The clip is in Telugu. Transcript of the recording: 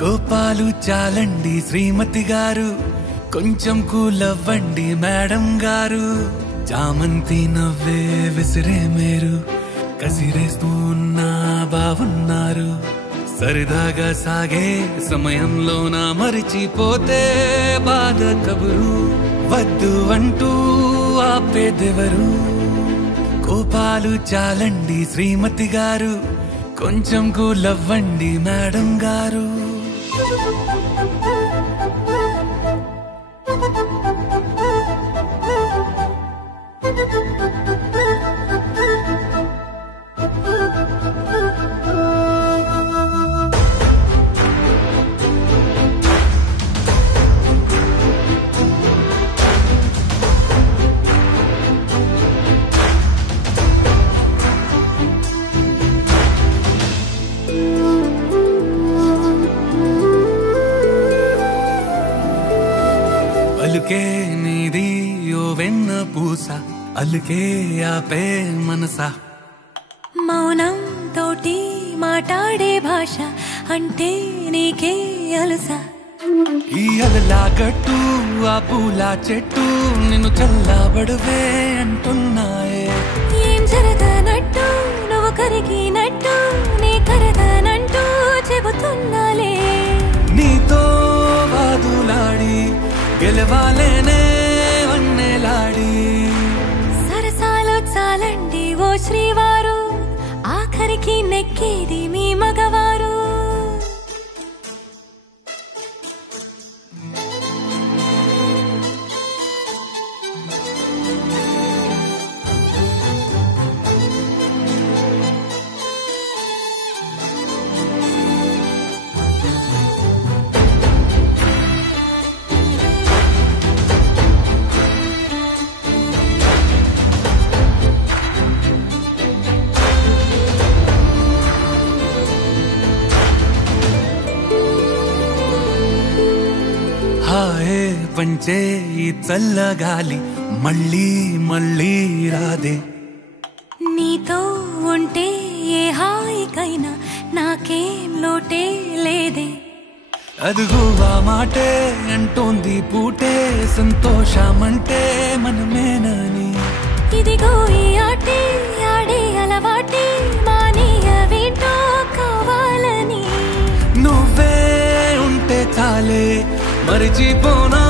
కోపాలు చాలండి శ్రీమతి గారు, కొంచెం కూలవ్వండి మేడం గారు. చామంతి నవ్వే విసిరే మేరు, కసిరేస్తూ ఉన్నా బావున్నారు. సరదాగా సాగే సమయంలో నా మరిచిపోతే బాధ కబురు, వద్దు అంటూ ఆపేదెవరు. కోపాలు చాలండి శ్రీమతి గారు, కొంచెం కూలవ్వండి మేడం గారు. అలుకే నీది ఓ వెన్న పూస, అలుకే ఆపే మనసా. మౌనం తోటి మాట్లాడే భాష అంటే నీకే అలుసా. ఈ అలలా గట్టు ఆ పూల చెట్టు నిన్ను చల్లబడువే అంటున్నాయే. ఏం జరగనట్టు నువ్వు కరిగినట్టు నీ కరగనంటూ చెబుతున్నాలే. నీతో వాదులాడి గెలవాలేనే వన్నెలాడి. సరసాలు చాలండి ఓ శ్రీవారు, ఆఖరికి నెక్కేది మీ మగవారు. హాయే పంచే ఈ చల్లగాలి మళ్ళీ మళ్ళీ రాదే. నీతో ఉంటే ఏ హాయికైనా నాకేం లోటే లేదే. అదుగు ఆ మాటే అంటోంది పూటే, సంతోషమంటే మనమేనని. ఇదిగో ఈ ఆటే ఆడే అలవాటే మానేయవేంటో కావాలని. నువ్వే ఉంటే చాలే మరిచిపోనా